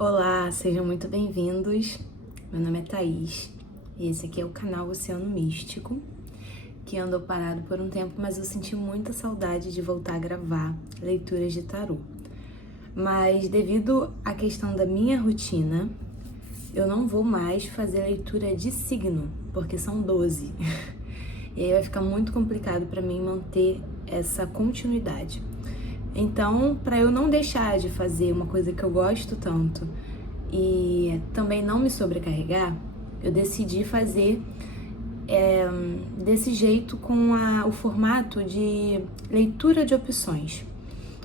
Olá, sejam muito bem-vindos. Meu nome é Thaís e esse aqui é o canal Oceano Místico, que andou parado por um tempo, mas eu senti muita saudade de voltar a gravar leituras de tarô. Mas devido à questão da minha rotina, eu não vou mais fazer leitura de signo, porque são 12. E aí vai ficar muito complicado para mim manter essa continuidade. Então, para eu não deixar de fazer uma coisa que eu gosto tanto e também não me sobrecarregar, eu decidi fazer desse jeito com o formato de leitura de opções.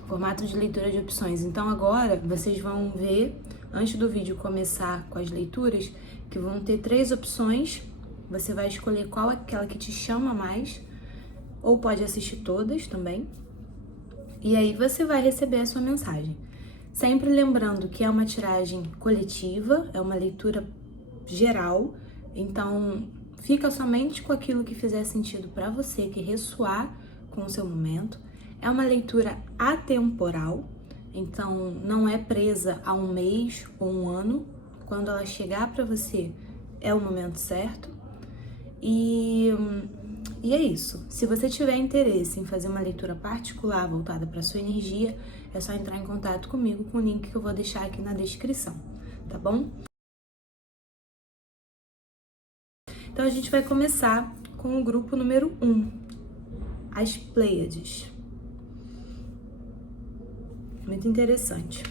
Formato de leitura de opções. Então agora vocês vão ver, antes do vídeo começar com as leituras, que vão ter 3 opções. Você vai escolher qual é aquela que te chama mais, ou pode assistir todas também. E aí você vai receber a sua mensagem. Sempre lembrando que é uma tiragem coletiva, é uma leitura geral, então fica somente com aquilo que fizer sentido para você, que ressoar com o seu momento. É uma leitura atemporal, então não é presa a um mês ou um ano. Quando ela chegar para você, é o momento certo. E é isso. Se você tiver interesse em fazer uma leitura particular voltada para sua energia, é só entrar em contato comigo com o link que eu vou deixar aqui na descrição, tá bom? Então a gente vai começar com o grupo número 1, as Pleiades. Muito interessante.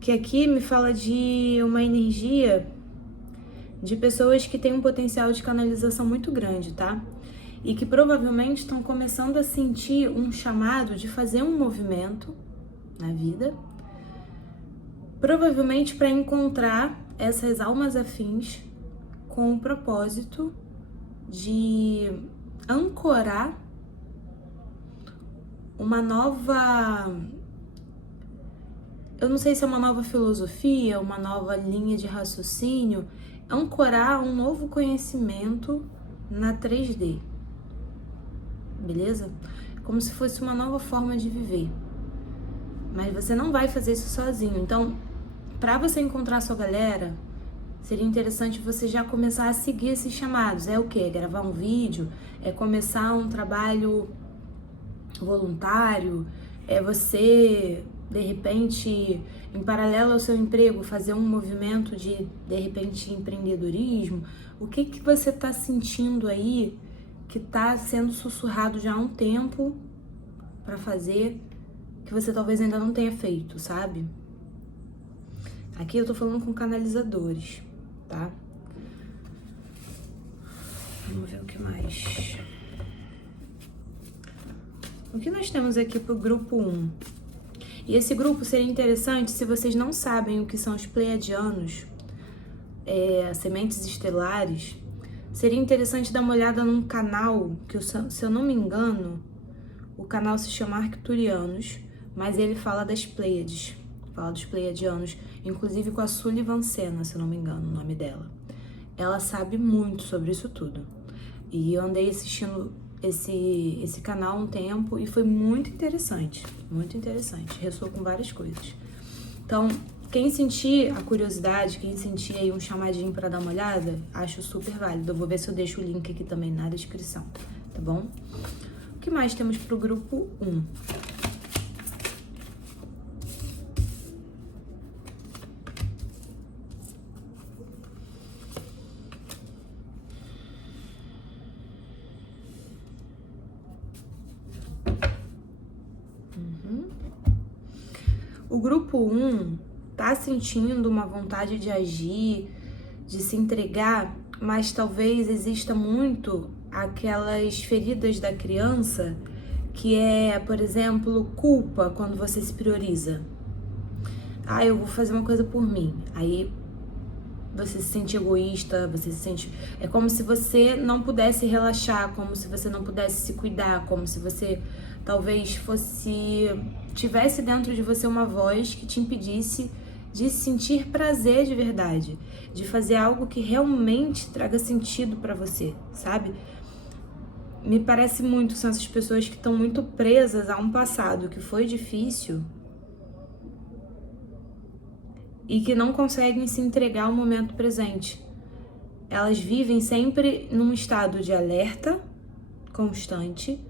Que aqui me fala de uma energia de pessoas que têm um potencial de canalização muito grande, tá? E que provavelmente estão começando a sentir um chamado de fazer um movimento na vida, provavelmente para encontrar essas almas afins com o propósito de ancorar uma nova, eu não sei se é uma nova filosofia, uma nova linha de raciocínio, ancorar um novo conhecimento na 3D. Beleza? Como se fosse uma nova forma de viver. Mas você não vai fazer isso sozinho. Então, para você encontrar a sua galera, seria interessante você já começar a seguir esses chamados. É o quê? É gravar um vídeo? É começar um trabalho voluntário? É você, de repente, em paralelo ao seu emprego, fazer um movimento de repente, empreendedorismo? O que você está sentindo aí que tá sendo sussurrado já há um tempo para fazer, que você talvez ainda não tenha feito, sabe? Aqui eu tô falando com canalizadores, tá? Vamos ver o que mais. O que nós temos aqui pro grupo 1? E esse grupo seria interessante se vocês não sabem o que são os pleiadianos, sementes estelares. Seria interessante dar uma olhada num canal, que se eu não me engano, o canal se chama Arcturianos, mas ele fala das Pleiades, fala dos Pleiadianos, inclusive com a Sullivan Senna, se eu não me engano, o nome dela. Ela sabe muito sobre isso tudo. E eu andei assistindo esse canal há um tempo e foi muito interessante, ressoou com várias coisas. Então, quem sentir a curiosidade, quem sentir aí um chamadinho para dar uma olhada, acho super válido. Eu vou ver se eu deixo o link aqui também na descrição, tá bom? O que mais temos pro grupo 1? O grupo 1 tá sentindo uma vontade de agir, de se entregar, mas talvez exista muito aquelas feridas da criança, que é, por exemplo, culpa quando você se prioriza. Ah, eu vou fazer uma coisa por mim. Aí você se sente egoísta, você se sente... É como se você não pudesse relaxar, como se você não pudesse se cuidar, como se você talvez tivesse dentro de você uma voz que te impedisse de sentir prazer de verdade, de fazer algo que realmente traga sentido pra você, sabe? Me parece muito que são essas pessoas que estão muito presas a um passado que foi difícil e que não conseguem se entregar ao momento presente. Elas vivem sempre num estado de alerta constante,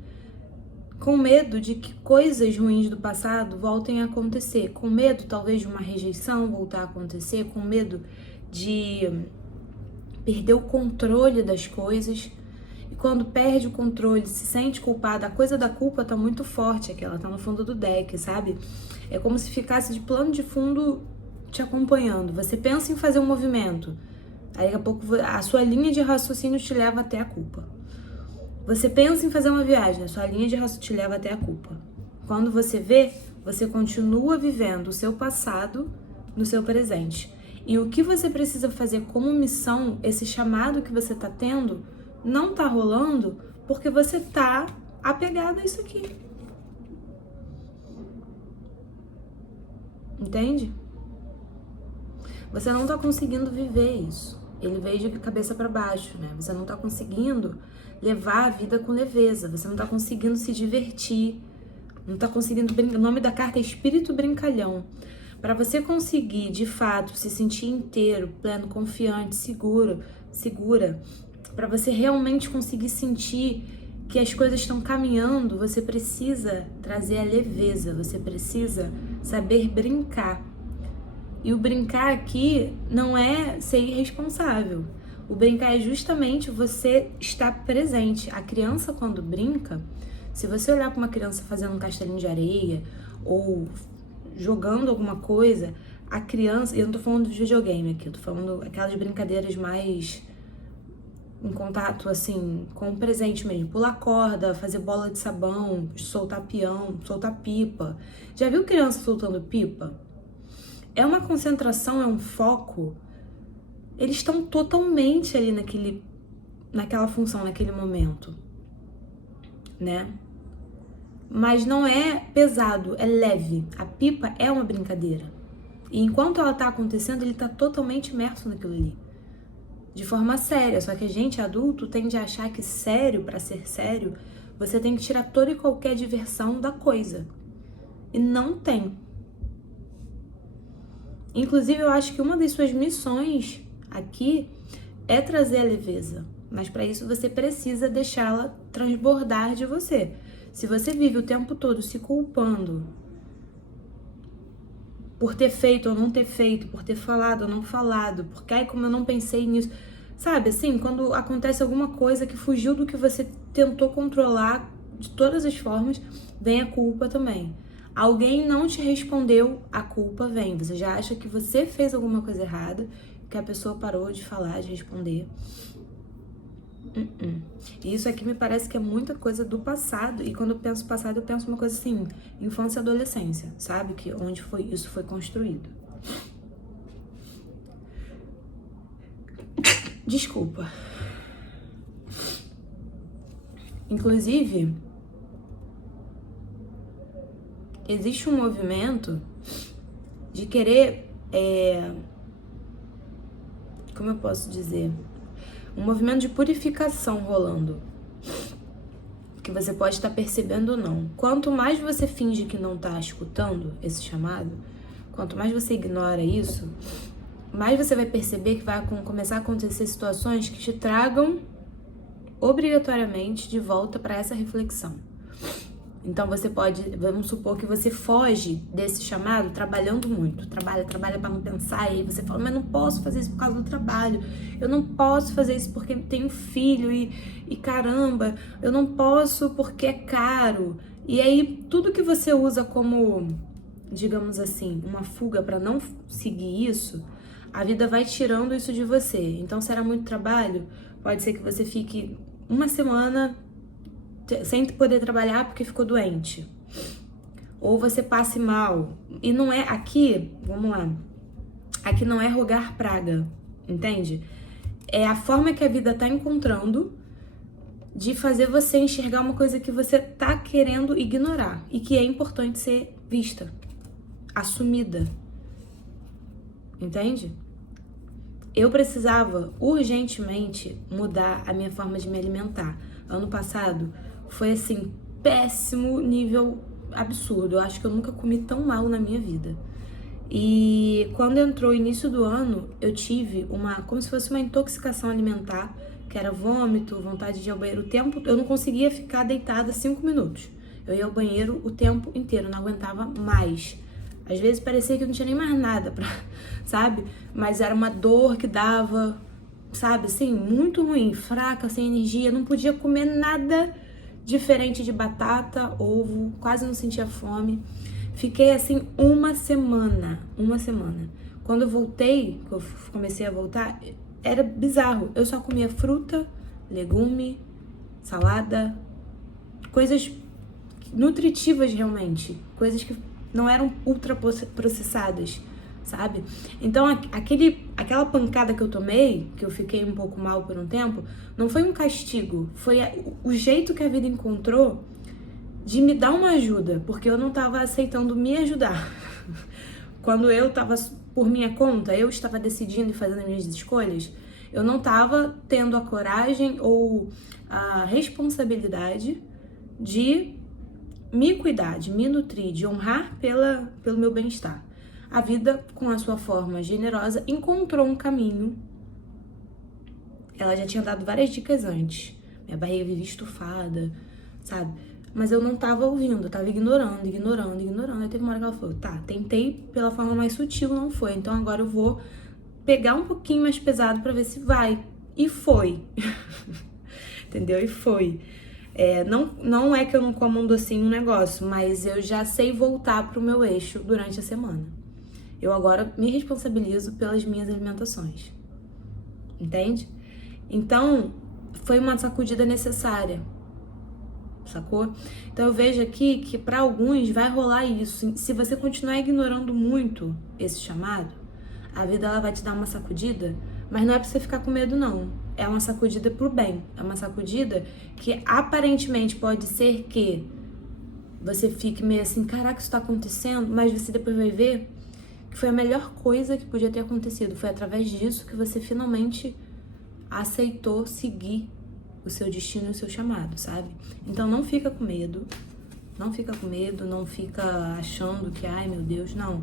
com medo de que coisas ruins do passado voltem a acontecer, com medo talvez de uma rejeição voltar a acontecer, com medo de perder o controle das coisas. E quando perde o controle, se sente culpada, a coisa da culpa tá muito forte aqui, ela tá no fundo do deck, sabe? É como se ficasse de plano de fundo te acompanhando. Você pensa em fazer um movimento, aí daqui a pouco a sua linha de raciocínio te leva até a culpa. Você pensa em fazer uma viagem, a sua linha de raciocínio te leva até a culpa. Quando você vê, você continua vivendo o seu passado no seu presente. E o que você precisa fazer como missão, esse chamado que você tá tendo, não tá rolando porque você tá apegado a isso aqui. Entende? Você não tá conseguindo viver isso. Ele veio de cabeça para baixo, né? Você não tá conseguindo levar a vida com leveza. Você não tá conseguindo se divertir. Não tá conseguindo brincar. O nome da carta é Espírito Brincalhão. Para você conseguir, de fato, se sentir inteiro, pleno, confiante, segura, para você realmente conseguir sentir que as coisas estão caminhando, você precisa trazer a leveza, você precisa saber brincar. E o brincar aqui não é ser irresponsável. O brincar é justamente você estar presente. A criança, quando brinca, se você olhar para uma criança fazendo um castelinho de areia ou jogando alguma coisa, a criança... Eu não tô falando de videogame aqui, eu tô falando aquelas brincadeiras mais em contato, assim, com o presente mesmo. Pular corda, fazer bola de sabão, soltar peão, soltar pipa. Já viu criança soltando pipa? É uma concentração, é um foco. Eles estão totalmente ali naquela função, naquele momento, né? Mas não é pesado, é leve. A pipa é uma brincadeira. E enquanto ela tá acontecendo, ele tá totalmente imerso naquilo ali. De forma séria. Só que a gente, adulto, tende a achar que sério, pra ser sério, você tem que tirar toda e qualquer diversão da coisa. E não tem. Inclusive, eu acho que uma das suas missões aqui é trazer a leveza. Mas para isso você precisa deixá-la transbordar de você. Se você vive o tempo todo se culpando por ter feito ou não ter feito, por ter falado ou não falado, porque ai, como eu não pensei nisso, sabe, assim, quando acontece alguma coisa que fugiu do que você tentou controlar de todas as formas, vem a culpa também. Alguém não te respondeu, a culpa vem. Você já acha que você fez alguma coisa errada, que a pessoa parou de falar, de responder. E isso aqui me parece que é muita coisa do passado. E quando eu penso passado, eu penso uma coisa assim, infância e adolescência, sabe? Que onde isso foi construído. Desculpa. Inclusive, existe um movimento de querer, como eu posso dizer? Um movimento de purificação rolando. Que você pode estar percebendo ou não. Quanto mais você finge que não está escutando esse chamado, quanto mais você ignora isso, mais você vai perceber que vai começar a acontecer situações que te tragam obrigatoriamente de volta para essa reflexão. Então você pode, vamos supor que você foge desse chamado trabalhando muito, trabalha para não pensar, e aí você fala, mas não posso fazer isso por causa do trabalho, eu não posso fazer isso porque tenho filho e caramba, eu não posso porque é caro. E aí tudo que você usa como, digamos assim, uma fuga para não seguir isso, a vida vai tirando isso de você. Então se era muito trabalho, pode ser que você fique uma semana sem poder trabalhar porque ficou doente. Ou você passe mal. E não é aqui, vamos lá. Aqui não é rogar praga, entende? É a forma que a vida tá encontrando de fazer você enxergar uma coisa que você tá querendo ignorar e que é importante ser vista, assumida. Entende? Eu precisava urgentemente mudar a minha forma de me alimentar. Ano passado foi assim, péssimo, nível absurdo. Eu acho que eu nunca comi tão mal na minha vida. E quando entrou o início do ano, eu tive como se fosse uma intoxicação alimentar, que era vômito, vontade de ir ao banheiro o tempo. Eu não conseguia ficar deitada 5 minutos. Eu ia ao banheiro o tempo inteiro, não aguentava mais. Às vezes parecia que eu não tinha nem mais nada, sabe? Mas era uma dor que dava, sabe, assim, muito ruim, fraca, sem energia. Não podia comer nada diferente de batata, ovo, quase não sentia fome. Fiquei assim uma semana. Quando eu voltei, que eu comecei a voltar, era bizarro. Eu só comia fruta, legume, salada, coisas nutritivas realmente, coisas que não eram ultra processadas, sabe? Então aquela pancada que eu tomei, que eu fiquei um pouco mal por um tempo, não foi um castigo, foi o jeito que a vida encontrou de me dar uma ajuda, porque eu não estava aceitando me ajudar. Quando eu estava por minha conta, eu estava decidindo e fazendo as minhas escolhas, eu não estava tendo a coragem ou a responsabilidade de me cuidar, de me nutrir, de honrar pelo meu bem-estar. A vida, com a sua forma generosa, encontrou um caminho. Ela já tinha dado várias dicas antes. Minha barriga vivia estufada, sabe? Mas eu não tava ouvindo, eu tava ignorando. Aí teve uma hora que ela falou, tá, tentei pela forma mais sutil, não foi. Então agora eu vou pegar um pouquinho mais pesado pra ver se vai. E foi. Entendeu? E foi. Não é que eu não como um docinho, um negócio, mas eu já sei voltar pro meu eixo durante a semana. Eu agora me responsabilizo pelas minhas alimentações. Entende? Então, foi uma sacudida necessária. Sacou? Então eu vejo aqui que para alguns vai rolar isso. Se você continuar ignorando muito esse chamado, a vida ela vai te dar uma sacudida, mas não é pra você ficar com medo não. É uma sacudida pro bem. É uma sacudida que aparentemente pode ser que você fique meio assim, caraca, isso tá acontecendo, mas você depois vai ver que foi a melhor coisa que podia ter acontecido. Foi através disso que você finalmente aceitou seguir o seu destino e o seu chamado, sabe? Então não fica com medo, não fica achando que, ai meu Deus, não.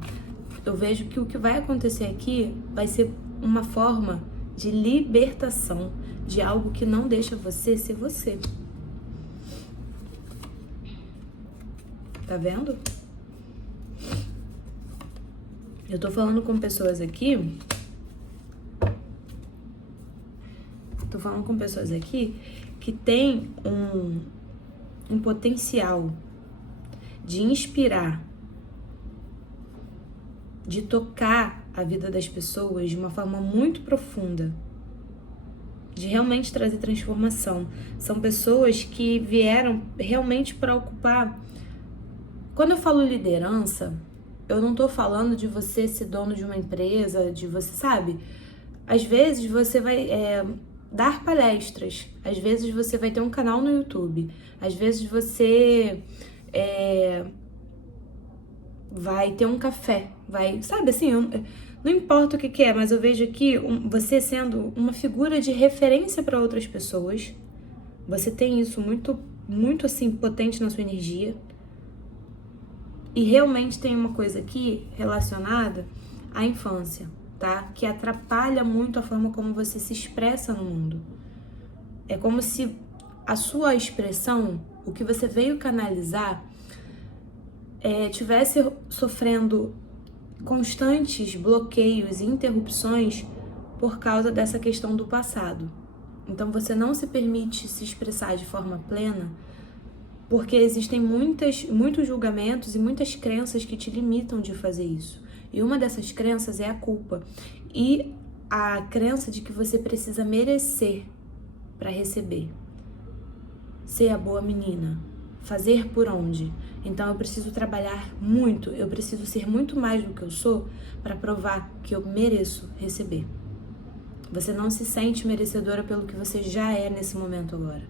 Eu vejo que o que vai acontecer aqui vai ser uma forma de libertação de algo que não deixa você ser você. Tá vendo? Eu tô falando com pessoas aqui que tem um potencial de inspirar, de tocar a vida das pessoas de uma forma muito profunda, de realmente trazer transformação. São pessoas que vieram realmente para ocupar. Quando eu falo liderança, eu não tô falando de você ser dono de uma empresa, de você, sabe? Às vezes você vai dar palestras, às vezes você vai ter um canal no YouTube, às vezes você vai ter um café, sabe assim, não importa o que é, mas eu vejo aqui você sendo uma figura de referência para outras pessoas. Você tem isso muito, muito assim, potente na sua energia. E realmente tem uma coisa aqui relacionada à infância, tá? Que atrapalha muito a forma como você se expressa no mundo. É como se a sua expressão, o que você veio canalizar, tivesse sofrendo constantes bloqueios e interrupções por causa dessa questão do passado. Então você não se permite se expressar de forma plena porque existem muitos julgamentos e muitas crenças que te limitam de fazer isso. E uma dessas crenças é a culpa. E a crença de que você precisa merecer para receber. Ser a boa menina. Fazer por onde? Então eu preciso trabalhar muito, eu preciso ser muito mais do que eu sou para provar que eu mereço receber. Você não se sente merecedora pelo que você já é nesse momento agora.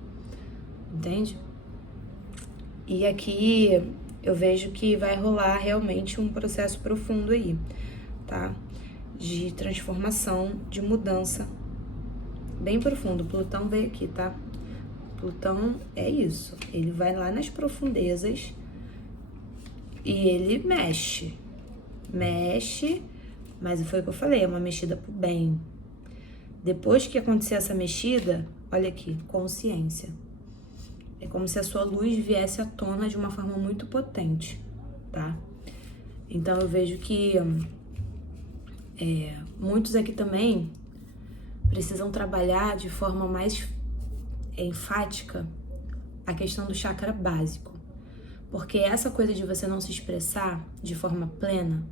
Entende? E aqui eu vejo que vai rolar realmente um processo profundo aí, tá? De transformação, de mudança, bem profundo. Plutão veio aqui, tá? Plutão é isso. Ele vai lá nas profundezas e ele mexe. mexe, mas foi o que eu falei, é uma mexida pro bem. Depois que acontecer essa mexida, olha aqui, consciência. É como se a sua luz viesse à tona de uma forma muito potente, tá? Então eu vejo que muitos aqui também precisam trabalhar de forma mais enfática a questão do chakra básico. Porque essa coisa de você não se expressar de forma plena,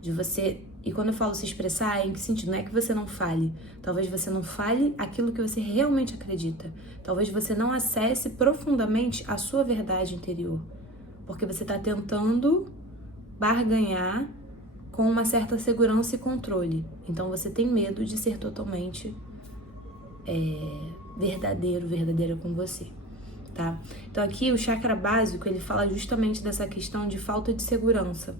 de você... E quando eu falo se expressar, é em que sentido? Não é que você não fale. Talvez você não fale aquilo que você realmente acredita. Talvez você não acesse profundamente a sua verdade interior. Porque você está tentando barganhar com uma certa segurança e controle. Então você tem medo de ser totalmente verdadeira com você, tá? Então aqui o chakra básico, ele fala justamente dessa questão de falta de segurança.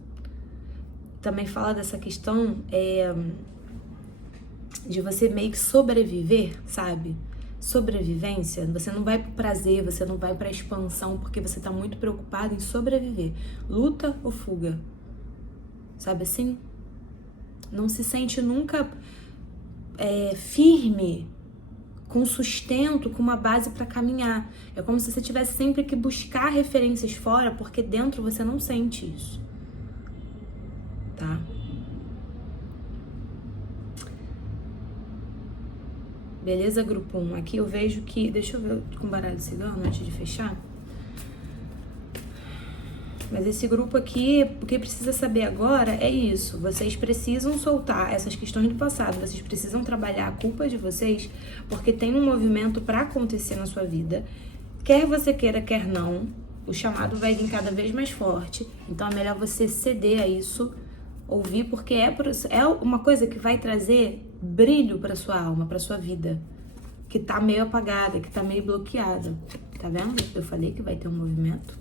Também fala dessa questão de você meio que sobreviver, sabe? Sobrevivência. Você não vai pro prazer, você não vai pra expansão, porque você tá muito preocupado em sobreviver. Luta ou fuga. Sabe assim? Não se sente nunca firme, com sustento, com uma base para caminhar. É como se você tivesse sempre que buscar referências fora, porque dentro você não sente isso. Tá? Beleza, grupo 1? Aqui eu vejo que... Deixa eu ver com o baralho cigano antes de fechar. Mas esse grupo aqui, o que precisa saber agora é isso. Vocês precisam soltar essas questões do passado. Vocês precisam trabalhar a culpa de vocês, porque tem um movimento para acontecer na sua vida. Quer você queira, quer não, o chamado vai vir cada vez mais forte. Então é melhor você ceder a isso, ouvir, porque é uma coisa que vai trazer brilho para sua alma, para sua vida, que tá meio apagada, que tá meio bloqueada. Tá vendo? Eu falei que vai ter um movimento.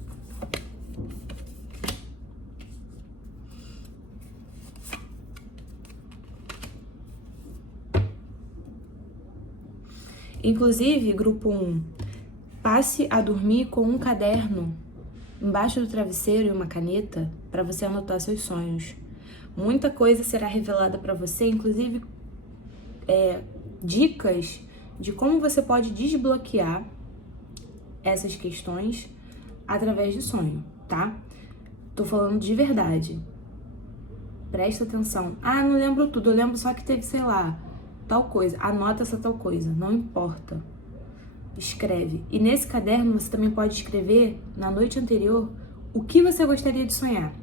Inclusive, grupo 1, passe a dormir com um caderno embaixo do travesseiro e uma caneta para você anotar seus sonhos. Muita coisa será revelada para você, inclusive dicas de como você pode desbloquear essas questões através do sonho, tá? Tô falando de verdade. Presta atenção. Ah, não lembro tudo, eu lembro só que teve, sei lá, tal coisa. Anota essa tal coisa, não importa. Escreve. E nesse caderno você também pode escrever, na noite anterior, o que você gostaria de sonhar.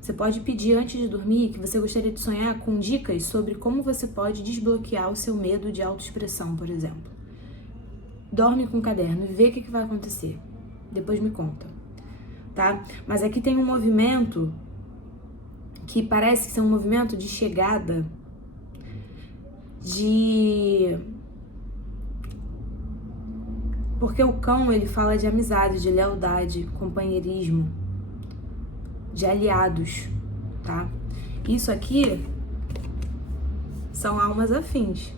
Você pode pedir antes de dormir que você gostaria de sonhar com dicas sobre como você pode desbloquear o seu medo de autoexpressão, por exemplo. Dorme com o caderno e vê o que vai acontecer. Depois me conta, tá? Mas aqui tem um movimento que parece ser um movimento de chegada, porque o cão, ele fala de amizade, de lealdade, companheirismo, de aliados, tá? Isso aqui são almas afins.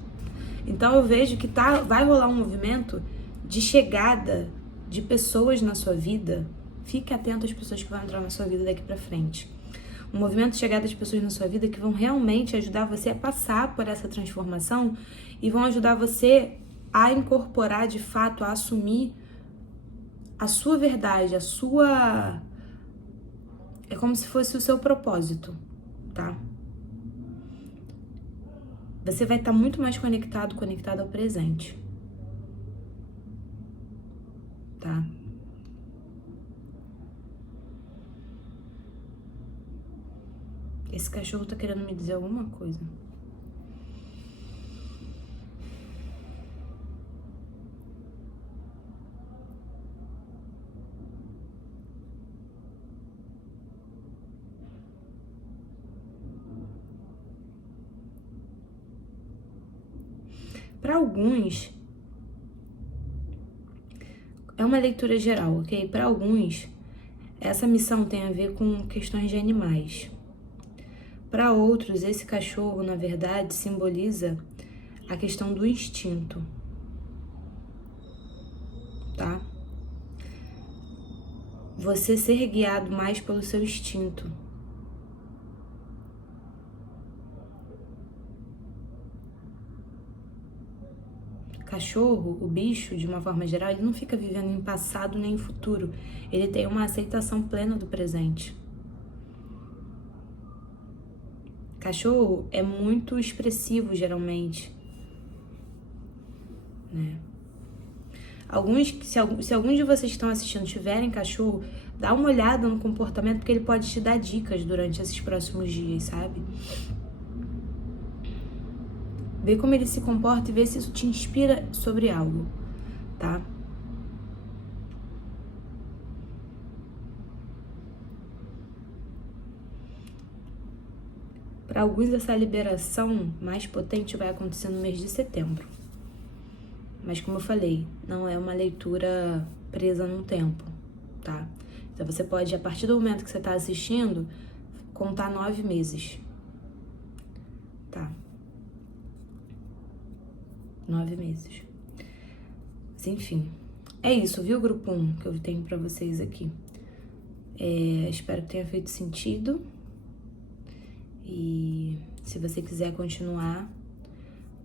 Então eu vejo que vai rolar um movimento de chegada de pessoas na sua vida. Fique atento às pessoas que vão entrar na sua vida daqui pra frente. Um movimento de chegada de pessoas na sua vida que vão realmente ajudar você a passar por essa transformação e vão ajudar você a incorporar de fato, a assumir a sua verdade, a sua... É como se fosse o seu propósito, tá? Você vai estar muito mais conectado ao presente, tá? Esse cachorro tá querendo me dizer alguma coisa. Para alguns, é uma leitura geral, ok? Para alguns, essa missão tem a ver com questões de animais. Para outros, esse cachorro, na verdade, simboliza a questão do instinto, tá? Você ser guiado mais pelo seu instinto. cachorro, o bicho, de uma forma geral, ele não fica vivendo em passado nem em futuro. Ele tem uma aceitação plena do presente. Cachorro é muito expressivo, geralmente, né? Se alguns de vocês que estão assistindo tiverem cachorro, dá uma olhada no comportamento, porque ele pode te dar dicas durante esses próximos dias, sabe? Vê como ele se comporta e vê se isso te inspira sobre algo, tá? Para alguns, essa liberação mais potente vai acontecer no mês de setembro. Mas como eu falei, não é uma leitura presa num tempo, tá? Então você pode, a partir do momento que você está assistindo, contar 9 meses, tá? 9 meses. Mas, enfim, é isso, viu, grupo 1, que eu tenho pra vocês aqui. Espero que tenha feito sentido. E se você quiser continuar,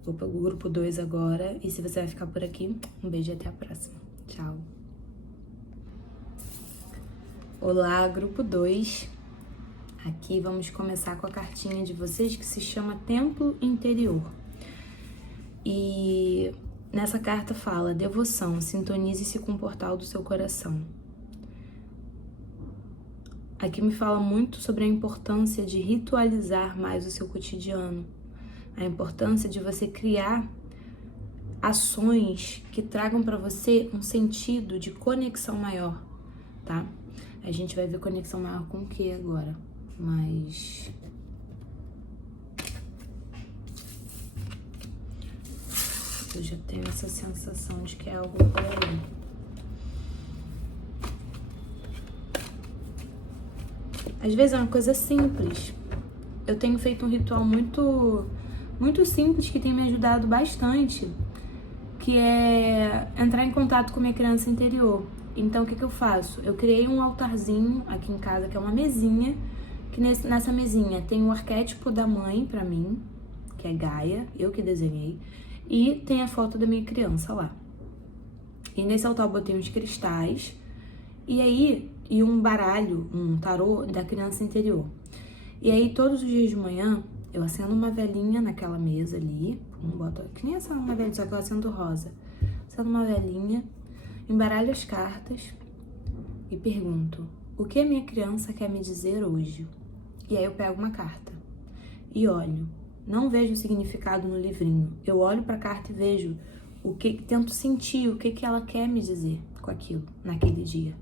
vou para o grupo 2 agora. E se você vai ficar por aqui, um beijo e até a próxima. Tchau. Olá, grupo 2. Aqui vamos começar com a cartinha de vocês que se chama Templo Interior. E nessa carta fala: devoção, sintonize-se com o portal do seu coração. Aqui me fala muito sobre a importância de ritualizar mais o seu cotidiano, a importância de você criar ações que tragam para você um sentido de conexão maior, tá? A gente vai ver conexão maior com o que agora? Mas eu já tenho essa sensação de que é algo por aí. Às vezes é uma coisa simples. Eu tenho feito um ritual muito simples que tem me ajudado bastante, que é entrar em contato com minha criança interior. Então, o que eu faço? Eu criei um altarzinho aqui em casa, que é uma mesinha, que nessa mesinha tem o arquétipo da mãe pra mim, que é Gaia, eu que desenhei, e tem a foto da minha criança lá. E nesse altar eu botei uns cristais, e um baralho, um tarô da criança interior. E aí, todos os dias de manhã, eu acendo uma velinha naquela mesa ali, boto, que nem acendo uma velinha, só que eu acendo rosa. Acendo uma velinha, embaralho as cartas e pergunto: o que a minha criança quer me dizer hoje? E aí eu pego uma carta e olho. Não vejo o significado no livrinho. Eu olho pra carta e vejo tento sentir o que ela quer me dizer com aquilo, naquele dia.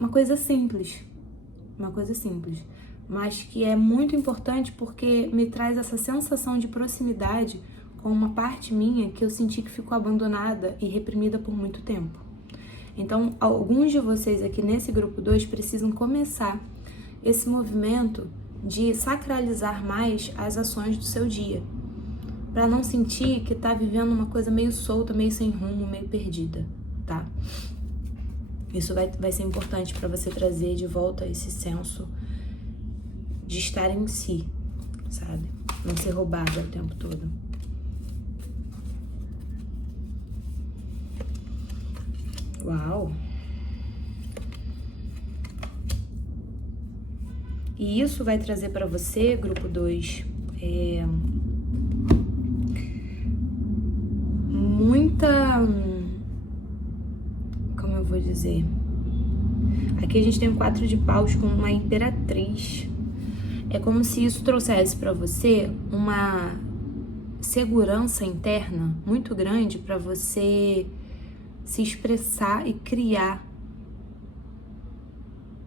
Uma coisa simples, mas que é muito importante porque me traz essa sensação de proximidade com uma parte minha que eu senti que ficou abandonada e reprimida por muito tempo. Então, alguns de vocês aqui nesse grupo 2 precisam começar esse movimento de sacralizar mais as ações do seu dia, para não sentir que tá vivendo uma coisa meio solta, meio sem rumo, meio perdida, tá? Isso vai ser importante para você trazer de volta esse senso de estar em si, sabe? Não ser roubada o tempo todo. Uau! E isso vai trazer para você, grupo 2, muita... Como eu vou dizer? Aqui a gente tem um 4 de paus com uma imperatriz. É como se isso trouxesse para você uma segurança interna muito grande para você se expressar e criar,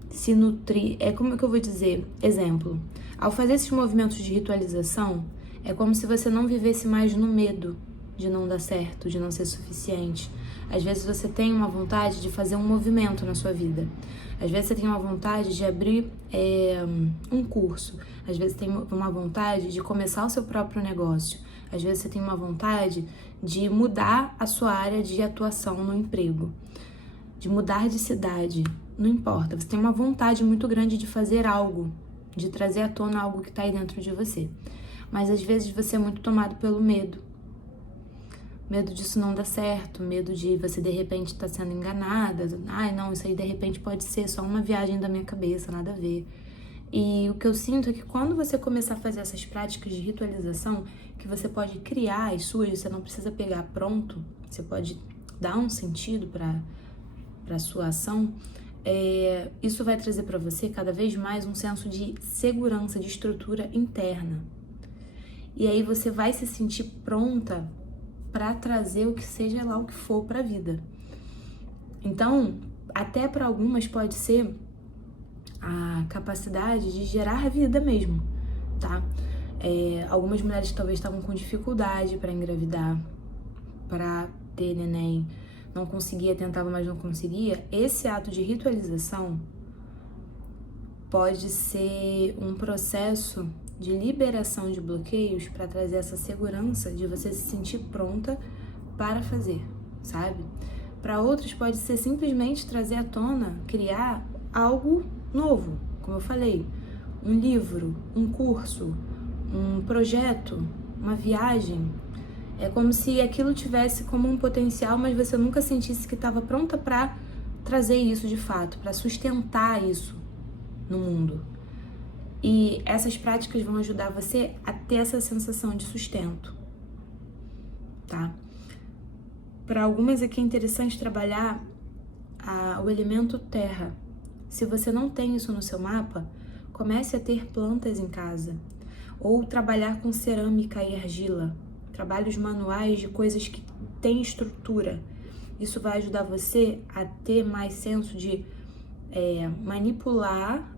se nutrir. É como que eu vou dizer? Exemplo, ao fazer esses movimentos de ritualização, é como se você não vivesse mais no medo de não dar certo, de não ser suficiente. Às vezes você tem uma vontade de fazer um movimento na sua vida. Às vezes você tem uma vontade de abrir um curso. Às vezes você tem uma vontade de começar o seu próprio negócio. Às vezes você tem uma vontade de mudar a sua área de atuação no emprego, de mudar de cidade. Não importa, você tem uma vontade muito grande de fazer algo, de trazer à tona algo que está aí dentro de você. Mas às vezes você é muito tomado pelo medo. Medo disso não dar certo, medo de você de repente estar sendo enganada. Ai, não, isso aí de repente pode ser só uma viagem da minha cabeça, nada a ver. E o que eu sinto é que quando você começar a fazer essas práticas de ritualização, que você pode criar as suas, você não precisa pegar pronto, você pode dar um sentido para a sua ação, isso vai trazer para você cada vez mais um senso de segurança, de estrutura interna. E aí você vai se sentir pronta para trazer o que seja lá o que for para a vida. Então, até para algumas pode ser a capacidade de gerar vida mesmo, tá? Algumas mulheres talvez estavam com dificuldade para engravidar, para ter neném, não conseguia, tentava, mas não conseguia. Esse ato de ritualização pode ser um processo de liberação de bloqueios para trazer essa segurança de você se sentir pronta para fazer, sabe? Para outros pode ser simplesmente trazer à tona, criar algo novo, como eu falei, um livro, um curso, um projeto, uma viagem. É como se aquilo tivesse como um potencial, mas você nunca sentisse que estava pronta para trazer isso de fato, para sustentar isso no mundo. E essas práticas vão ajudar você a ter essa sensação de sustento, tá? Para algumas aqui é interessante trabalhar o elemento terra. Se você não tem isso no seu mapa, comece a ter plantas em casa. Ou trabalhar com cerâmica e argila. Trabalhos manuais de coisas que têm estrutura. Isso vai ajudar você a ter mais senso de manipular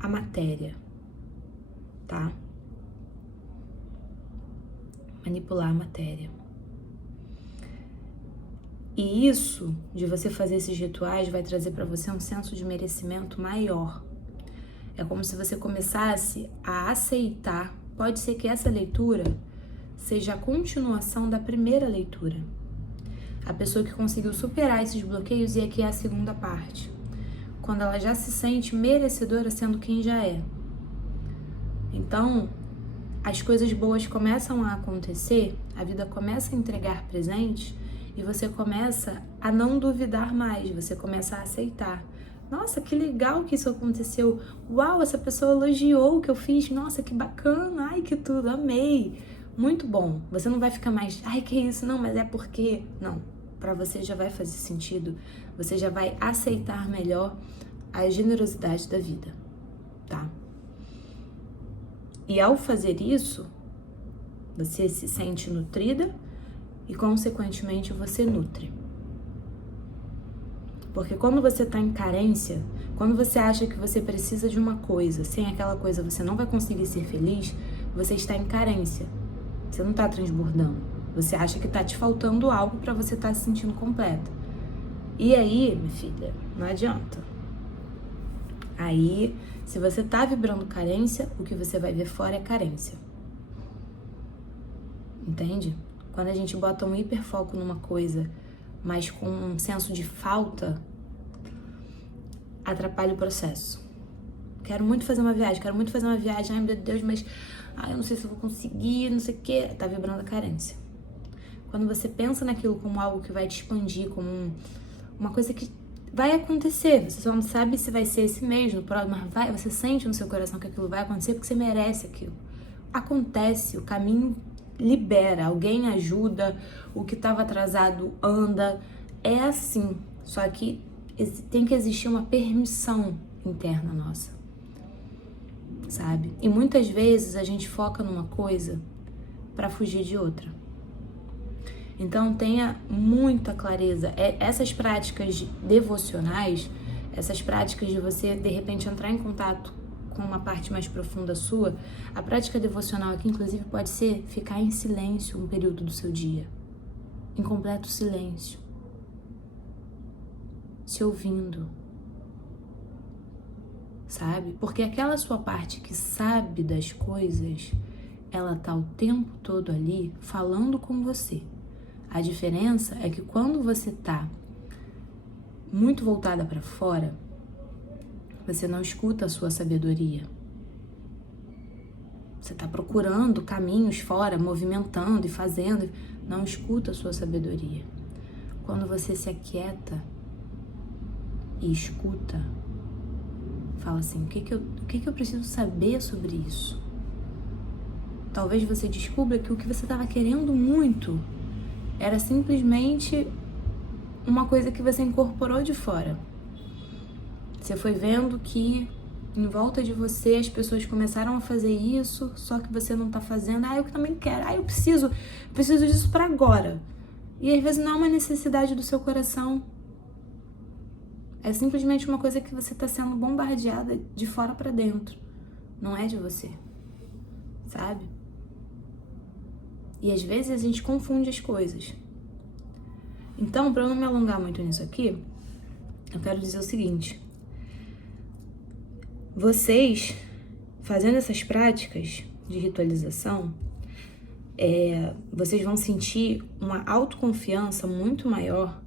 a matéria, tá? Manipular a matéria. E isso, de você fazer esses rituais, vai trazer para você um senso de merecimento maior. É como se você começasse a aceitar. Pode ser que essa leitura seja a continuação da primeira leitura. A pessoa que conseguiu superar esses bloqueios, e aqui é a segunda parte. Quando ela já se sente merecedora sendo quem já é. Então, as coisas boas começam a acontecer, a vida começa a entregar presentes e você começa a não duvidar mais, você começa a aceitar. Nossa, que legal que isso aconteceu. Uau, essa pessoa elogiou o que eu fiz. Nossa, que bacana. Ai, que tudo, amei. Muito bom. Você não vai ficar mais, ai, que isso? Não, mas é porque... Não, para você já vai fazer sentido. Você já vai aceitar melhor a generosidade da vida, tá? E ao fazer isso, você se sente nutrida e, consequentemente, você nutre. Porque quando você tá em carência, quando você acha que você precisa de uma coisa, sem aquela coisa você não vai conseguir ser feliz, você está em carência. Você não tá transbordando. Você acha que tá te faltando algo para você estar se sentindo completa. E aí, minha filha, não adianta. Aí, se você tá vibrando carência, o que você vai ver fora é carência. Entende? Quando a gente bota um hiperfoco numa coisa, mas com um senso de falta, atrapalha o processo. Quero muito fazer uma viagem, ai meu Deus, mas eu não sei se eu vou conseguir, não sei o que, tá vibrando a carência. Quando você pensa naquilo como algo que vai te expandir, como uma coisa que vai acontecer, você só não sabe se vai ser esse mês, no próximo, mas você sente no seu coração que aquilo vai acontecer porque você merece aquilo. Acontece, o caminho libera, alguém ajuda, o que estava atrasado anda, é assim, só que tem que existir uma permissão interna nossa, sabe? E muitas vezes a gente foca numa coisa para fugir de outra. Então tenha muita clareza, essas práticas devocionais, essas práticas de você de repente entrar em contato com uma parte mais profunda sua, a prática devocional aqui inclusive pode ser ficar em silêncio um período do seu dia, em completo silêncio, se ouvindo, sabe? Porque aquela sua parte que sabe das coisas, ela tá o tempo todo ali falando com você. A diferença é que quando você tá muito voltada para fora, você não escuta a sua sabedoria. Você tá procurando caminhos fora, movimentando e fazendo. não escuta a sua sabedoria. Quando você se aquieta e escuta, fala assim, o que eu preciso saber sobre isso? Talvez você descubra que o que você estava querendo muito era simplesmente uma coisa que você incorporou de fora. Você foi vendo que em volta de você as pessoas começaram a fazer isso, só que você não tá fazendo. Eu também quero. Eu preciso disso para agora. E às vezes não é uma necessidade do seu coração. É simplesmente uma coisa que você tá sendo bombardeada de fora para dentro. Não é de você. Sabe? E às vezes a gente confunde as coisas. Então, para eu não me alongar muito nisso aqui, eu quero dizer o seguinte. Vocês, fazendo essas práticas de ritualização, vocês vão sentir uma autoconfiança muito maior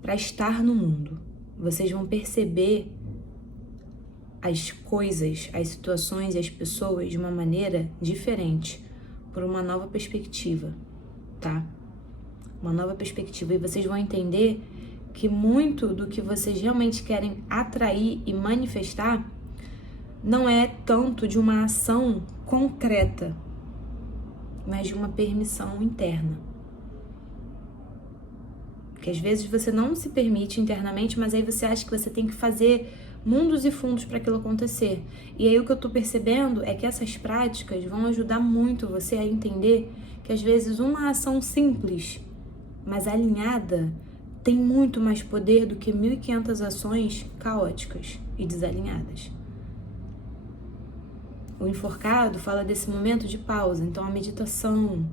para estar no mundo. Vocês vão perceber as coisas, as situações e as pessoas de uma maneira diferente, por uma nova perspectiva, tá? Uma nova perspectiva. E vocês vão entender que muito do que vocês realmente querem atrair e manifestar não é tanto de uma ação concreta, mas de uma permissão interna. Porque às vezes você não se permite internamente, mas aí você acha que você tem que fazer mundos e fundos para aquilo acontecer. E aí o que eu tô percebendo é que essas práticas vão ajudar muito você a entender que às vezes uma ação simples, mas alinhada, tem muito mais poder do que 1.500 ações caóticas e desalinhadas. O enforcado fala desse momento de pausa, então a meditação,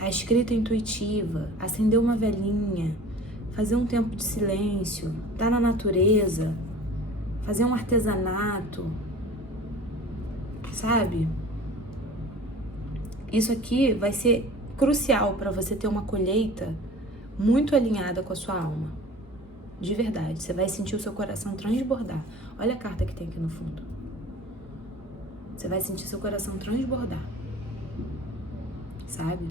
a escrita intuitiva, acender uma velinha, fazer um tempo de silêncio, estar na natureza, fazer um artesanato, sabe? Isso aqui vai ser crucial para você ter uma colheita muito alinhada com a sua alma. De verdade, você vai sentir o seu coração transbordar. Olha a carta que tem aqui no fundo. Você vai sentir seu coração transbordar. Sabe?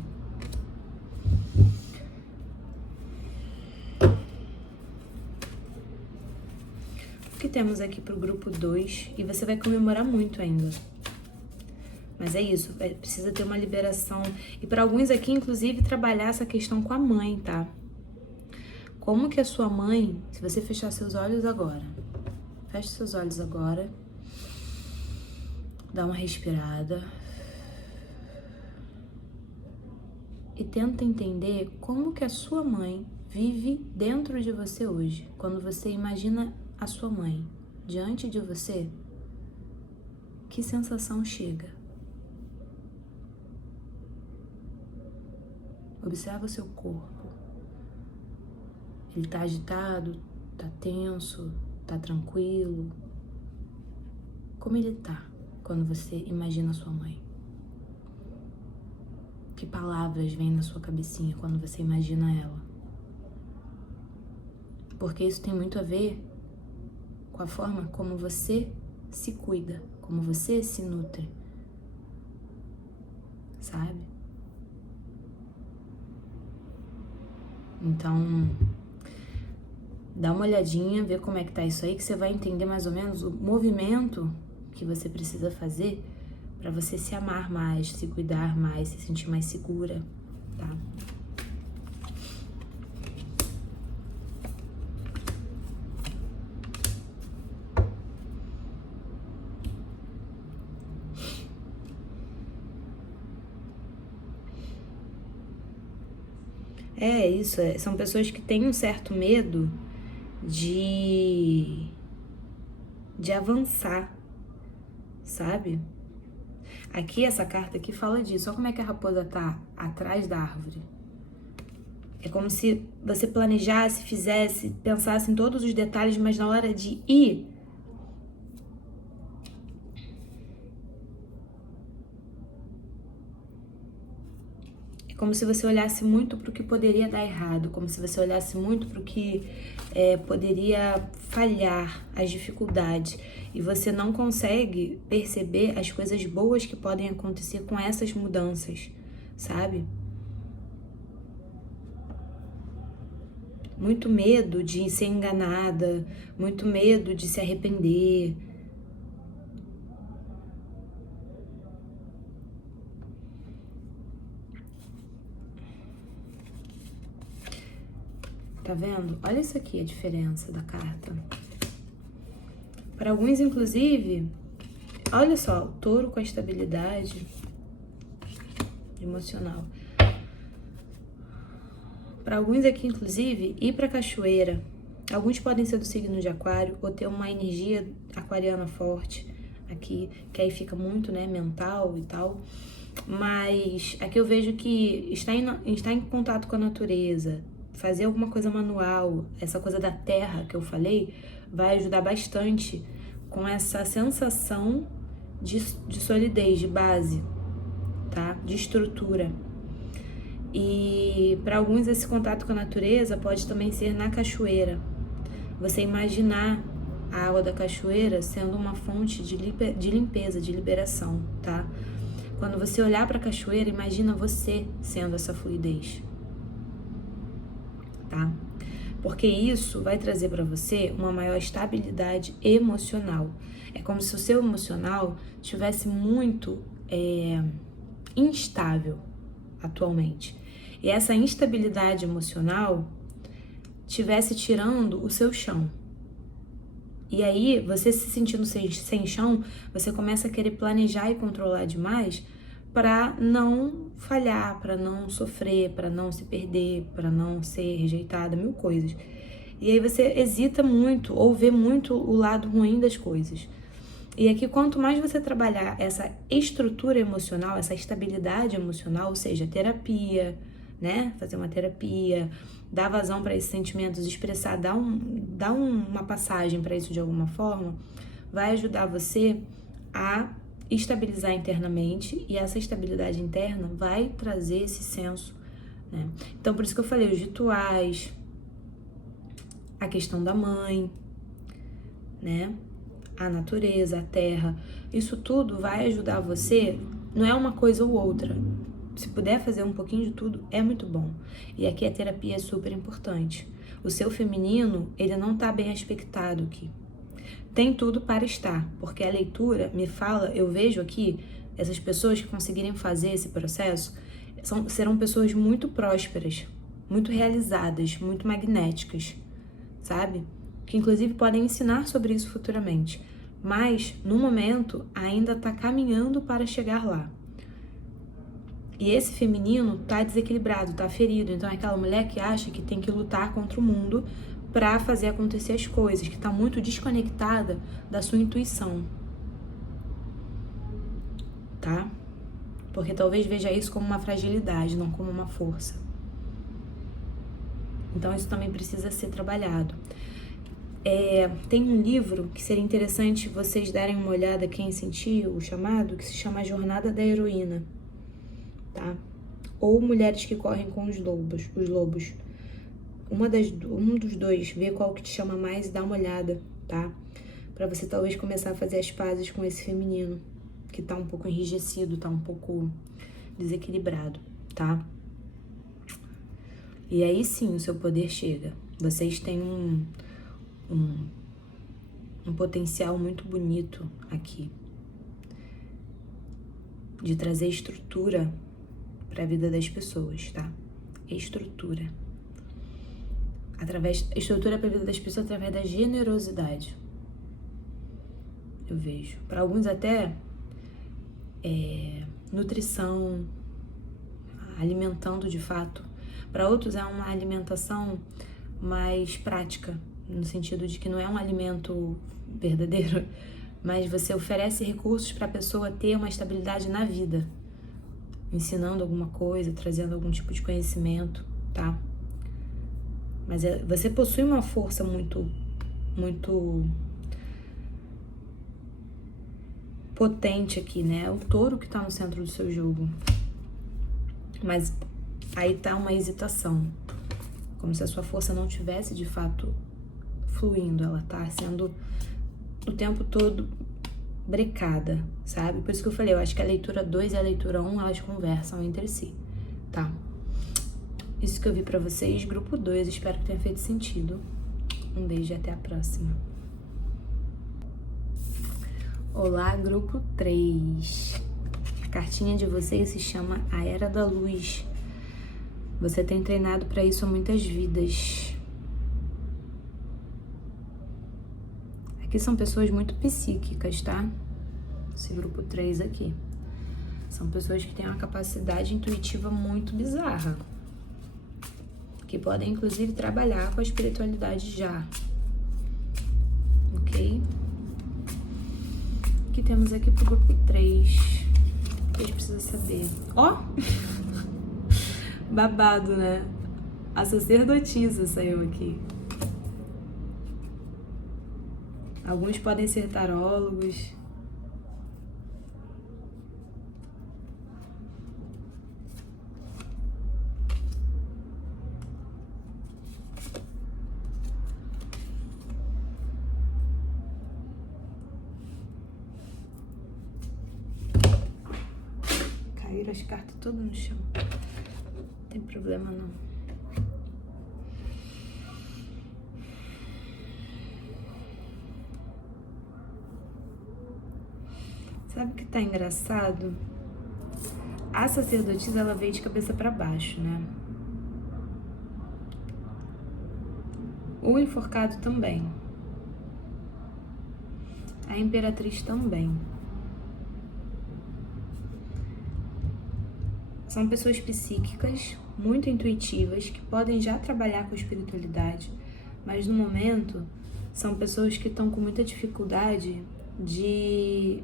O que temos aqui pro grupo 2? E você vai comemorar muito ainda. Mas é isso, precisa ter uma liberação. E para alguns aqui, inclusive, trabalhar essa questão com a mãe, tá? Como que a sua mãe, se você fechar seus olhos agora, feche seus olhos agora, dá uma respirada e tenta entender como que a sua mãe vive dentro de você hoje. Quando você imagina a sua mãe diante de você, que sensação chega? Observa o seu corpo. Ele tá agitado, tá tenso, tá tranquilo? Como ele tá quando você imagina a sua mãe? Que palavras vêm na sua cabecinha quando você imagina ela? Porque isso tem muito a ver com a forma como você se cuida, como você se nutre, sabe? Então, dá uma olhadinha, vê como é que tá isso aí, que você vai entender mais ou menos o movimento que você precisa fazer para você se amar mais, se cuidar mais, se sentir mais segura, tá? São pessoas que têm um certo medo de avançar, sabe? Aqui, essa carta aqui fala disso. Olha como é que a raposa tá atrás da árvore. É como se você planejasse, fizesse, pensasse em todos os detalhes, mas na hora de ir, como se você olhasse muito para o que poderia dar errado, como se você olhasse muito para o que poderia falhar, as dificuldades, e você não consegue perceber as coisas boas que podem acontecer com essas mudanças, sabe? Muito medo de ser enganada, muito medo de se arrepender. Tá vendo? Olha isso aqui, a diferença da carta. Para alguns, inclusive, olha só, o touro com a estabilidade emocional. Para alguns aqui, inclusive, ir para cachoeira. Alguns podem ser do signo de aquário ou ter uma energia aquariana forte aqui, que aí fica muito, né, mental e tal. Mas aqui eu vejo que estar em contato com a natureza, fazer alguma coisa manual, essa coisa da terra que eu falei, vai ajudar bastante com essa sensação de solidez, de base, tá? De estrutura. E para alguns esse contato com a natureza pode também ser na cachoeira. Você imaginar a água da cachoeira sendo uma fonte de limpeza, de liberação, tá? Quando você olhar para a cachoeira, imagina você sendo essa fluidez, tá? Porque isso vai trazer para você uma maior estabilidade emocional. É como se o seu emocional tivesse muito instável atualmente. E essa instabilidade emocional tivesse tirando o seu chão. E aí, você se sentindo sem chão, você começa a querer planejar e controlar demais para não falhar, para não sofrer, para não se perder, para não ser rejeitada, mil coisas. E aí você hesita muito ou vê muito o lado ruim das coisas. E aqui, quanto mais você trabalhar essa estrutura emocional, essa estabilidade emocional, ou seja, terapia, né? Fazer uma terapia, dar vazão para esses sentimentos, expressar, dar uma passagem para isso de alguma forma, vai ajudar você a estabilizar internamente, e essa estabilidade interna vai trazer esse senso, né? Então, por isso que eu falei, os rituais, a questão da mãe, né? A natureza, a terra, isso tudo vai ajudar você, não é uma coisa ou outra. Se puder fazer um pouquinho de tudo, é muito bom. E aqui a terapia é super importante. O seu feminino, ele não tá bem aspectado aqui. Tem tudo para estar, porque a leitura me fala, eu vejo aqui, essas pessoas que conseguirem fazer esse processo, serão pessoas muito prósperas, muito realizadas, muito magnéticas, sabe? Que inclusive podem ensinar sobre isso futuramente. Mas, no momento, ainda tá caminhando para chegar lá. E esse feminino tá desequilibrado, tá ferido. Então é aquela mulher que acha que tem que lutar contra o mundo para fazer acontecer as coisas, que tá muito desconectada da sua intuição. Tá? Porque talvez veja isso como uma fragilidade, não como uma força. Então isso também precisa ser trabalhado. Tem um livro que seria interessante vocês darem uma olhada, quem sentiu o chamado, que se chama A Jornada da Heroína. Tá? Ou Mulheres que Correm com os Lobos. Um dos dois, vê qual que te chama mais e dá uma olhada, tá? Pra você talvez começar a fazer as pazes com esse feminino, que tá um pouco enrijecido, tá um pouco desequilibrado, tá? E aí sim o seu poder chega. Vocês têm um potencial muito bonito aqui de trazer estrutura para a vida das pessoas, tá? Estrutura para a vida das pessoas através da generosidade. Eu vejo. Para alguns até nutrição, alimentando de fato. Para outros é uma alimentação mais prática, no sentido de que não é um alimento verdadeiro, mas você oferece recursos para a pessoa ter uma estabilidade na vida, ensinando alguma coisa, trazendo algum tipo de conhecimento, tá? Mas você possui uma força muito potente aqui, né? É o touro que tá no centro do seu jogo. Mas aí tá uma hesitação, como se a sua força não tivesse de fato fluindo, ela tá sendo o tempo todo brecada, sabe? Por isso que eu falei, eu acho que a leitura 2 e a leitura 1, elas conversam entre si. Tá. Isso que eu vi pra vocês, grupo 2, espero que tenha feito sentido. Um beijo e até a próxima. Olá, grupo 3. A cartinha de vocês se chama A Era da Luz. Você tem treinado para isso há muitas vidas. Aqui são pessoas muito psíquicas, tá? Esse grupo 3 aqui. São pessoas que têm uma capacidade intuitiva muito bizarra. Que podem, inclusive, trabalhar com a espiritualidade já. Ok? O que temos aqui pro grupo 3? O que a gente precisa saber? Ó! Babado, né? A sacerdotisa saiu aqui. Alguns podem ser tarólogos. Caíram as cartas todas no chão. Não tem problema não. Sabe o que tá engraçado? A sacerdotisa, ela veio de cabeça para baixo, né? O enforcado também. A imperatriz também. São pessoas psíquicas, muito intuitivas, que podem já trabalhar com espiritualidade, mas no momento são pessoas que estão com muita dificuldade de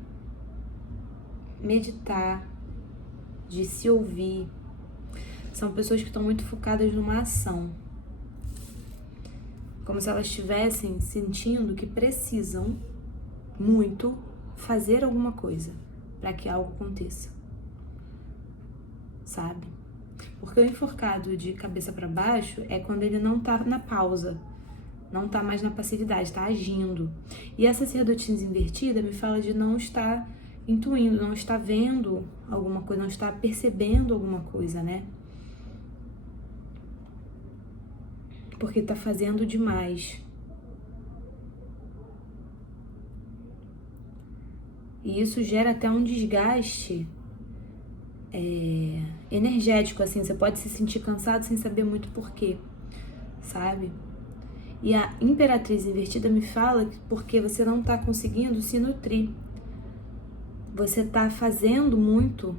meditar, de se ouvir. São pessoas que estão muito focadas numa ação. Como se elas estivessem sentindo que precisam muito fazer alguma coisa para que algo aconteça. Sabe? Porque o enforcado de cabeça para baixo é quando ele não tá na pausa, não tá mais na passividade, tá agindo. E a sacerdotisa invertida me fala de não estar intuindo, não estar vendo alguma coisa, não estar percebendo alguma coisa, né? Porque tá fazendo demais. E isso gera até um desgaste energético, assim, você pode se sentir cansado sem saber muito porquê, sabe? E a imperatriz invertida me fala que porque você não tá conseguindo se nutrir, você tá fazendo muito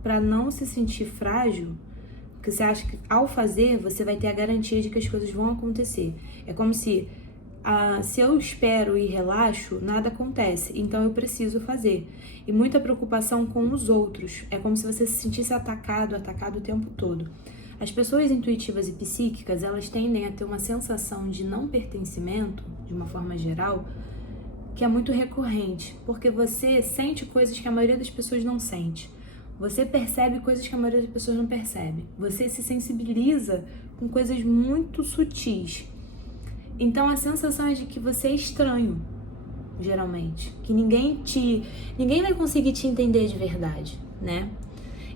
para não se sentir frágil, porque você acha que ao fazer você vai ter a garantia de que as coisas vão acontecer. É como se eu espero e relaxo, nada acontece, então eu preciso fazer. E muita preocupação com os outros, é como se você se sentisse atacado o tempo todo. As pessoas intuitivas e psíquicas, elas tendem a ter uma sensação de não pertencimento, de uma forma geral, que é muito recorrente, porque você sente coisas que a maioria das pessoas não sente. Você percebe coisas que a maioria das pessoas não percebe. Você se sensibiliza com coisas muito sutis. Então a sensação é de que você é estranho, geralmente. Que ninguém vai conseguir te entender de verdade, né?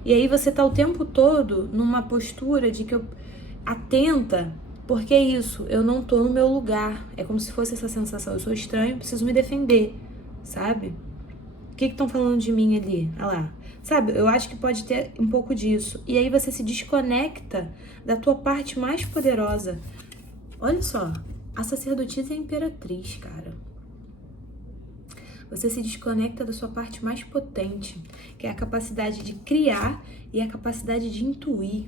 E aí você tá o tempo todo numa postura de que atenta, porque é isso, eu não tô no meu lugar. É como se fosse essa sensação, eu sou estranho, preciso me defender, sabe? O que estão falando de mim ali? Olha lá. Sabe, eu acho que pode ter um pouco disso. E aí você se desconecta da tua parte mais poderosa. Olha só. A sacerdotisa é a imperatriz, cara. Você se desconecta da sua parte mais potente, que é a capacidade de criar e a capacidade de intuir.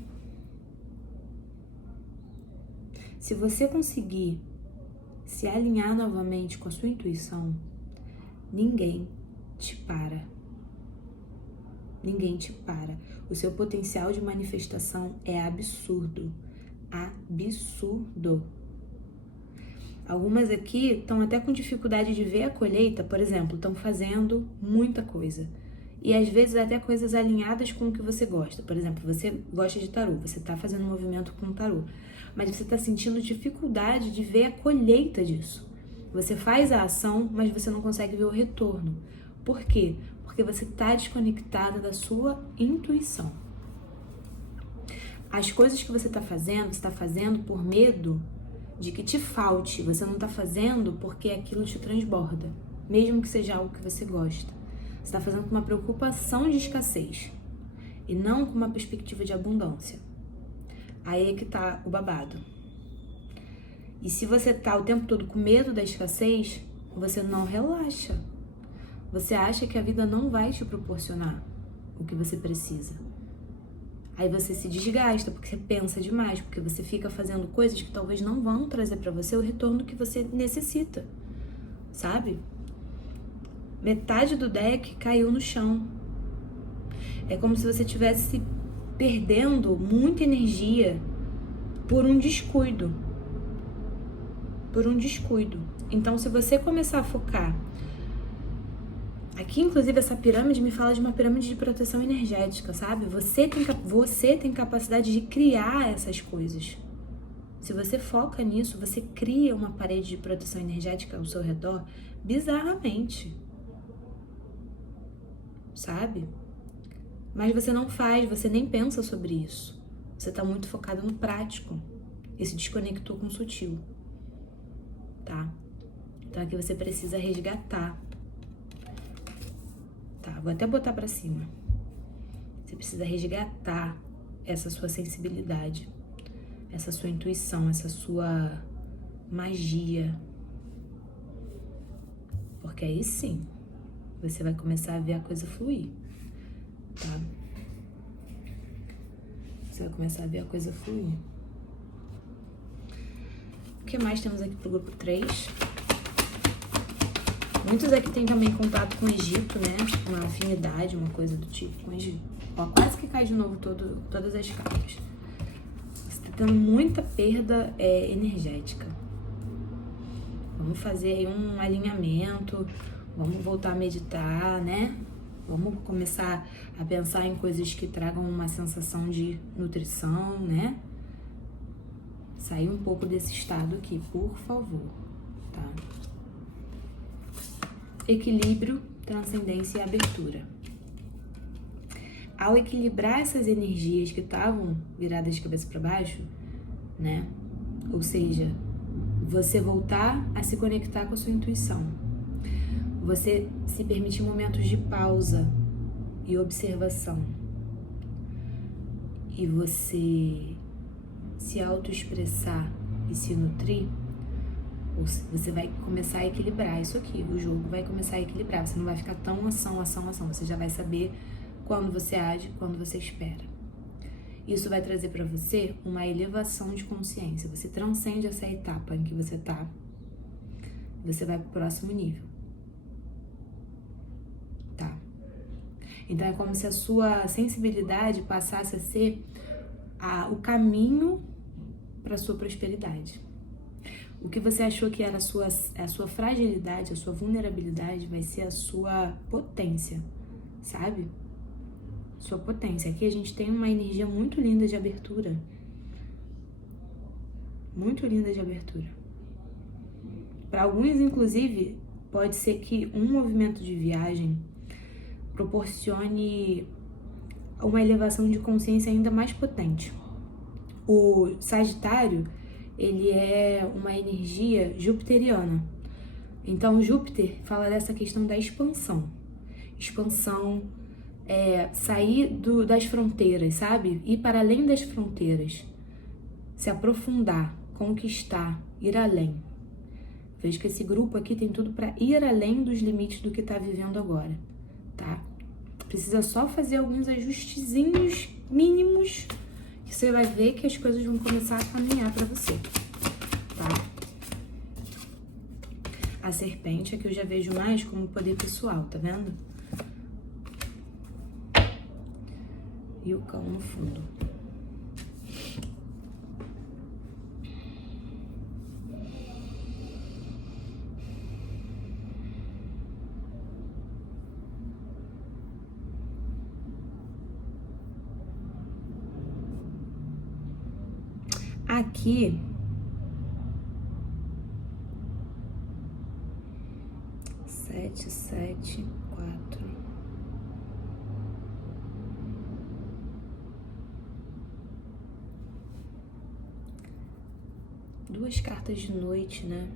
Se você conseguir se alinhar novamente com a sua intuição, ninguém te para. Ninguém te para. O seu potencial de manifestação é absurdo. Absurdo. Algumas aqui estão até com dificuldade de ver a colheita, por exemplo, estão fazendo muita coisa. E às vezes até coisas alinhadas com o que você gosta. Por exemplo, você gosta de tarô, você está fazendo um movimento com o tarô, mas você está sentindo dificuldade de ver a colheita disso. Você faz a ação, mas você não consegue ver o retorno. Por quê? Porque você está desconectada da sua intuição. As coisas que você está fazendo por medo de que te falte. Você não está fazendo porque aquilo te transborda, mesmo que seja algo que você gosta. Você está fazendo com uma preocupação de escassez e não com uma perspectiva de abundância. Aí é que tá o babado. E se você tá o tempo todo com medo da escassez, você não relaxa. Você acha que a vida não vai te proporcionar o que você precisa. Aí você se desgasta porque você pensa demais, porque você fica fazendo coisas que talvez não vão trazer pra você o retorno que você necessita, sabe? Metade do deck caiu no chão. É como se você estivesse perdendo muita energia por um descuido. Então, se você começar a focar... Aqui, inclusive, essa pirâmide me fala de uma pirâmide de proteção energética, sabe? Você tem capacidade de criar essas coisas. Se você foca nisso, você cria uma parede de proteção energética ao seu redor bizarramente. Sabe? Mas você não faz, você nem pensa sobre isso. Você tá muito focado no prático e se desconectou com o sutil. Tá? Então aqui você precisa resgatar. Tá, vou até botar pra cima. Você precisa resgatar essa sua sensibilidade, essa sua intuição, essa sua magia. Porque aí sim, você vai começar a ver a coisa fluir, tá? Você vai começar a ver a coisa fluir. O que mais temos aqui pro grupo 3? Muitos aqui têm também contato com o Egito, né? Uma afinidade, uma coisa do tipo com o Egito. Ó, quase que cai de novo todas as cartas. Você tá tendo muita perda energética. Vamos fazer aí um alinhamento, vamos voltar a meditar, né? Vamos começar a pensar em coisas que tragam uma sensação de nutrição, né? Sair um pouco desse estado aqui, por favor, tá? Equilíbrio, transcendência e abertura. Ao equilibrar essas energias que estavam viradas de cabeça para baixo, né? Ou seja, você voltar a se conectar com a sua intuição. Você se permitir momentos de pausa e observação. E você se autoexpressar e se nutrir, você vai começar a equilibrar isso aqui. O jogo vai começar a equilibrar. Você não vai ficar tão ação. Você já vai saber quando você age, quando você espera. Isso vai trazer para você uma elevação de consciência. Você transcende essa etapa em que você tá. Você vai pro próximo nível. Tá? Então é como se a sua sensibilidade passasse a ser o caminho para sua prosperidade. O que você achou que era a sua fragilidade, a sua vulnerabilidade, vai ser a sua potência, sabe? Sua potência. Aqui a gente tem uma energia muito linda de abertura. Muito linda de abertura. Para alguns, inclusive, pode ser que um movimento de viagem proporcione uma elevação de consciência ainda mais potente. O Sagitário, ele é uma energia jupiteriana. Então, Júpiter fala dessa questão da expansão. Expansão, sair das fronteiras, sabe? Ir para além das fronteiras. Se aprofundar, conquistar, ir além. Vejo que esse grupo aqui tem tudo para ir além dos limites do que está vivendo agora, tá? Precisa só fazer alguns ajustezinhos mínimos que você vai ver que as coisas vão começar a caminhar para você, tá? A serpente aqui eu já vejo mais como poder pessoal, tá vendo? E o cão no fundo. Aqui, sete, 4. 2 cartas de noite, né?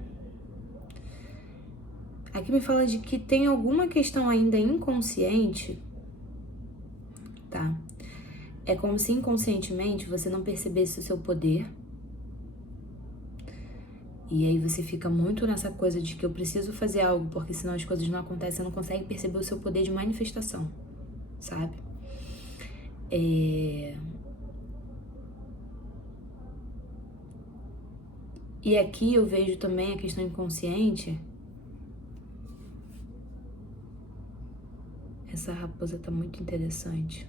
Aqui me fala de que tem alguma questão ainda inconsciente, tá? É como se inconscientemente você não percebesse o seu poder. E aí você fica muito nessa coisa de que eu preciso fazer algo, porque senão as coisas não acontecem, você não consegue perceber o seu poder de manifestação, sabe? E aqui eu vejo também a questão inconsciente. Essa raposa tá muito interessante.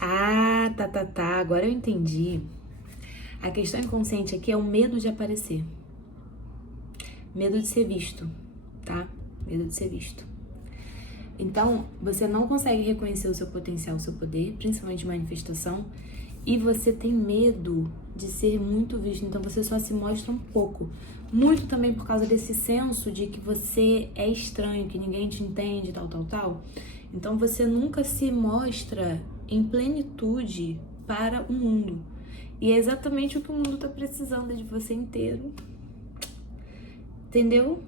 Ah, tá. Agora eu entendi. A questão inconsciente aqui é o medo de aparecer. Medo de ser visto, tá? Medo de ser visto. Então, você não consegue reconhecer o seu potencial, o seu poder, principalmente de manifestação, e você tem medo de ser muito visto, então você só se mostra um pouco. Muito também por causa desse senso de que você é estranho, que ninguém te entende, tal. Então você nunca se mostra em plenitude para o mundo. E é exatamente o que o mundo tá precisando de você inteiro. Entendeu?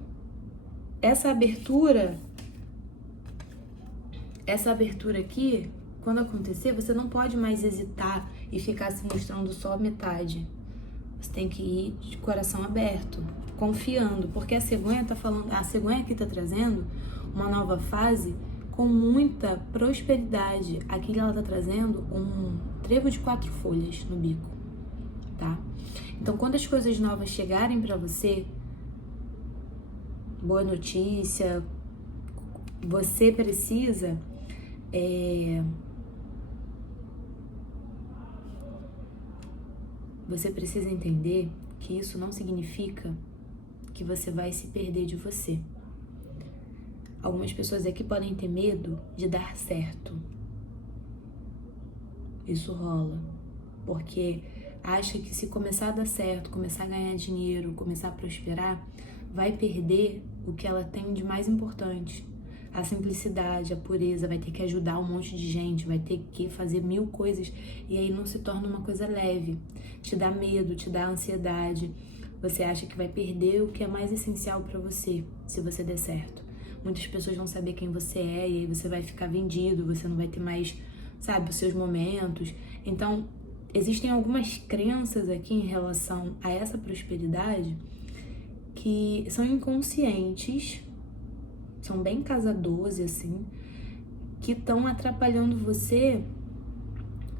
Essa abertura aqui, quando acontecer, você não pode mais hesitar e ficar se mostrando só metade. Você tem que ir de coração aberto, confiando, porque a cegonha aqui tá trazendo uma nova fase com muita prosperidade. Aqui ela tá trazendo um trevo de 4 folhas no bico, tá? Então, quando as coisas novas chegarem pra você, boa notícia, você precisa entender que isso não significa que você vai se perder de você. Algumas pessoas aqui podem ter medo de dar certo. Isso rola. Porque acha que se começar a dar certo, começar a ganhar dinheiro, começar a prosperar, vai perder o que ela tem de mais importante. A simplicidade, a pureza, vai ter que ajudar um monte de gente, vai ter que fazer 1000 coisas e aí não se torna uma coisa leve. Te dá medo, te dá ansiedade. Você acha que vai perder o que é mais essencial pra você, se você der certo. Muitas pessoas vão saber quem você é e aí você vai ficar vendido, você não vai ter mais, sabe, os seus momentos. Então, existem algumas crenças aqui em relação a essa prosperidade que são inconscientes, são bem casa 12, assim, que estão atrapalhando você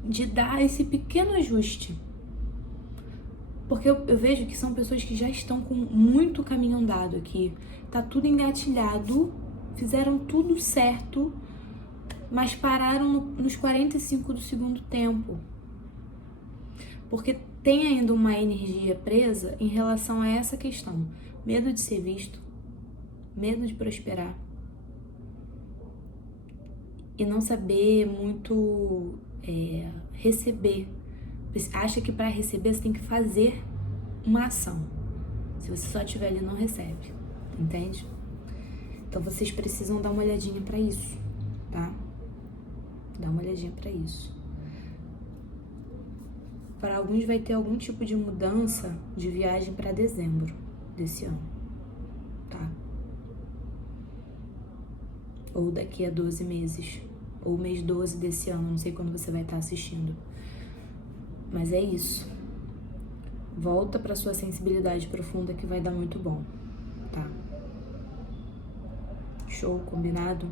de dar esse pequeno ajuste. Porque eu vejo que são pessoas que já estão com muito caminho andado aqui. Tá tudo engatilhado, fizeram tudo certo, mas pararam nos 45 do segundo tempo. Porque tem ainda uma energia presa em relação a essa questão. Medo de ser visto, medo de prosperar. E não saber muito receber. Acha que para receber você tem que fazer uma ação. Se você só estiver ali, não recebe. Entende? Então vocês precisam dar uma olhadinha para isso, tá? Dá uma olhadinha para isso. Para alguns vai ter algum tipo de mudança de viagem para dezembro desse ano, tá? Ou daqui a 12 meses, ou mês 12 desse ano, não sei quando você vai estar assistindo. Mas é isso. Volta para sua sensibilidade profunda que vai dar muito bom, tá? Show, combinado?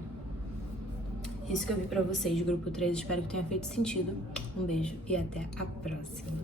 Isso que eu vi pra vocês, grupo 3. Espero que tenha feito sentido. Um beijo e até a próxima.